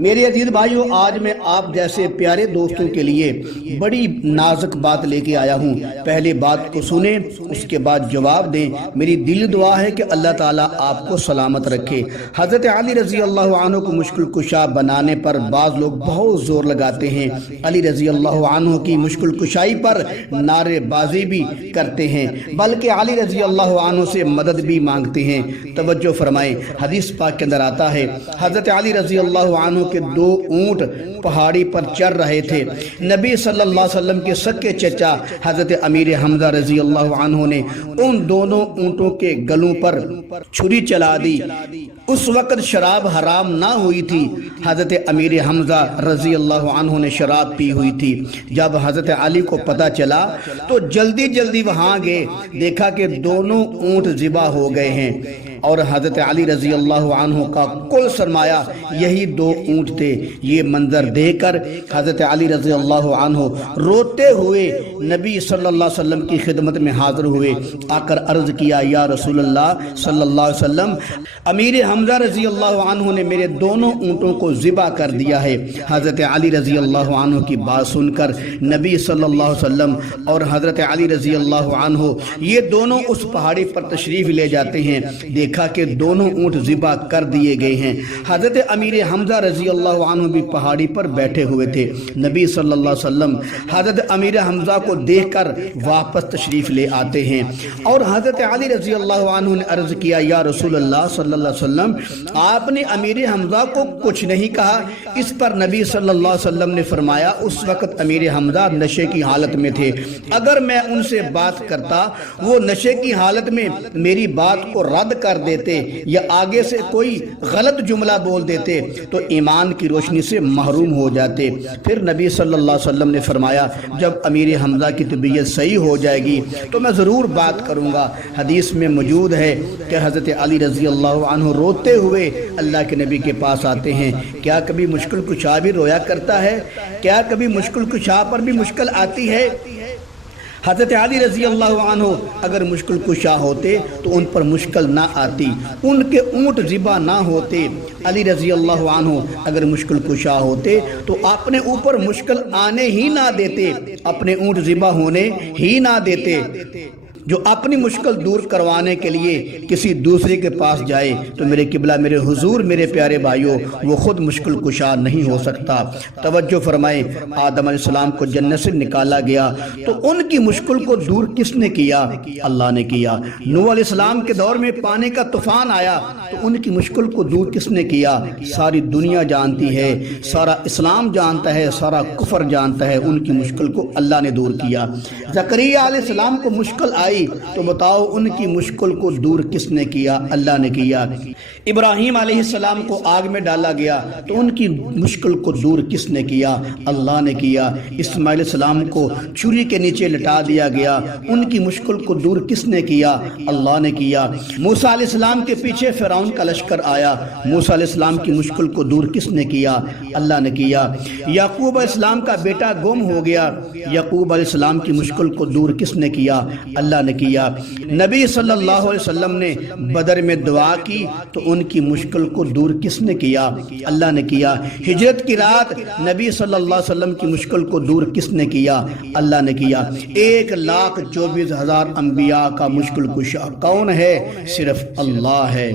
میرے عزیز بھائیوں، آج میں آپ جیسے پیارے دوستوں کے لیے بڑی نازک بات لے کے آیا ہوں۔ پہلے بات کو سنیں، اس کے بعد جواب دیں۔ میری دل دعا ہے کہ اللہ تعالیٰ آپ کو سلامت رکھے۔ حضرت علی رضی اللہ عنہ کو مشکل کشا بنانے پر بعض لوگ بہت زور لگاتے ہیں۔ علی رضی اللہ عنہ کی مشکل کشائی پر نعرے بازی بھی کرتے ہیں، بلکہ علی رضی اللہ عنہ سے مدد بھی مانگتے ہیں۔ توجہ فرمائیں، حدیث پاک کے اندر آتا ہے حضرت علی رضی اللہ عنہ کے 2 اونٹ پہاڑی پر چڑھ رہے تھے۔ نبی صلی اللہ علیہ وسلم کے سکے چچا حضرت امیر حمزہ رضی اللہ عنہ نے ان دونوں اونٹوں کے گلوں پر چھری چلا دی۔ اس وقت شراب حرام نہ ہوئی تھی، حضرت امیر حمزہ رضی اللہ عنہ نے شراب پی ہوئی تھی۔ جب حضرت علی کو پتہ چلا تو جلدی وہاں گئے، دیکھا کہ دونوں اونٹ ذبح ہو گئے ہیں اور حضرت علی رضی اللہ عنہ کا کل سرمایہ یہی 2 اونٹ تھے۔ یہ منظر دیکھ کر حضرت علی رضی اللہ عنہ روتے ہوئے نبی صلی اللہ علیہ وسلم کی خدمت میں حاضر ہوئے، آ کر عرض کیا، یا رسول اللہ صلی اللہ علیہ وسلم، امیر حمزہ رضی اللہ عنہ نے میرے دونوں اونٹوں کو ذبح کر دیا ہے۔ حضرت علی رضی اللہ عنہ کی بات سن کر نبی صلی اللہ علیہ وسلم اور حضرت علی رضی اللہ عنہ یہ دونوں اس پہاڑی پر تشریف لے جاتے ہیں۔ دیکھا کہ دونوں اونٹ ذبح کر دیے گئے ہیں۔ حضرت امیر حمزہ رضی اللہ عنہ بھی پہاڑی پر بیٹھے ہوئے تھے۔ نبی صلی اللہ علیہ وسلم حضرت امیر حمزہ کو دیکھ کر واپس تشریف لے آتے ہیں اور حضرت علی رضی اللہ عنہ نے عرض کیا، یا رسول اللہ صلی اللہ علیہ وسلم، آپ نے امیر حمزہ کو کچھ نہیں کہا؟ اس پر نبی صلی اللہ علیہ وسلم نے فرمایا، اس وقت امیر حمزہ نشے کی حالت میں تھے، اگر میں ان سے بات کرتا وہ نشے کی حالت میں میری بات کو رد کر دیتے یا آگے سے کوئی غلط جملہ بول دیتے تو ایمان کی روشنی سے محروم ہو جاتے۔ پھر نبی صلی اللہ علیہ وسلم نے فرمایا، جب امیر حمزہ کی طبیعت صحیح ہو جائے گی تو میں ضرور بات کروں گا۔ حدیث میں موجود ہے کہ حضرت علی رضی اللہ عنہ روتے ہوئے اللہ کے نبی کے پاس آتے ہیں۔ کیا کبھی مشکل کشا بھی رویا کرتا ہے؟ کیا کبھی مشکل کشا پر بھی مشکل آتی ہے؟ حضرت علی رضی اللہ عنہ اگر مشکل کشا ہوتے تو ان پر مشکل نہ آتی، ان کے اونٹ ذبح نہ ہوتے۔ علی رضی اللہ عنہ اگر مشکل کشا ہوتے تو اپنے اوپر مشکل آنے ہی نہ دیتے، اپنے اونٹ ذبح ہونے ہی نہ دیتے۔ جو اپنی مشکل دور کروانے کے لیے کسی دوسرے کے پاس جائے تو میرے قبلہ، میرے حضور، میرے پیارے بھائیوں، وہ خود مشکل کشا نہیں ہو سکتا۔ توجہ فرمائیں، آدم علیہ السلام کو جنت سے نکالا گیا تو ان کی مشکل کو دور کس نے کیا؟ اللہ نے کیا۔ نوح علیہ السلام کے دور میں پانی کا طوفان آیا تو ان کی مشکل کو دور کس نے کیا؟ ساری دنیا جانتی ہے، سارا اسلام جانتا ہے، سارا کفر جانتا ہے، ان کی مشکل کو اللہ نے دور کیا۔ زکریا علیہ السلام کو مشکل آئی تو بتاؤ ان کی مشکل کو دور کس نے کیا؟ اللہ نے کیا۔ ابراہیم علیہ السلام کو آگ میں ڈالا گیا تو ان کی مشکل کو دور کس نے کیا؟ اللہ نے کیا۔ اسماعیل علیہ السلام کو چھری کے نیچے لٹا دیا گیا، ان کی مشکل کو دور کس نے کیا؟ اللہ نے کیا۔ موسیٰ علیہ السلام کے پیچھے فرعون کا لشکر آیا، موسیٰ علیہ السلام کی مشکل کو دور کس نے کیا؟ اللہ نے کیا۔ یعقوب علیہ السلام کا بیٹا گم ہو گیا، یعقوب علیہ السلام کی مشکل کو دور کس نے کیا؟ اللہ نے کیا۔ نبی صلی اللہ علیہ وسلم نے بدر میں دعا کی تو ان کی مشکل کو دور کس نے کیا؟ اللہ نے کیا۔ ہجرت کی رات نبی صلی اللہ علیہ وسلم کی مشکل کو دور کس نے کیا؟ اللہ نے کیا۔ 1,24,000 انبیاء کا مشکل کشا کون ہے؟ صرف اللہ ہے۔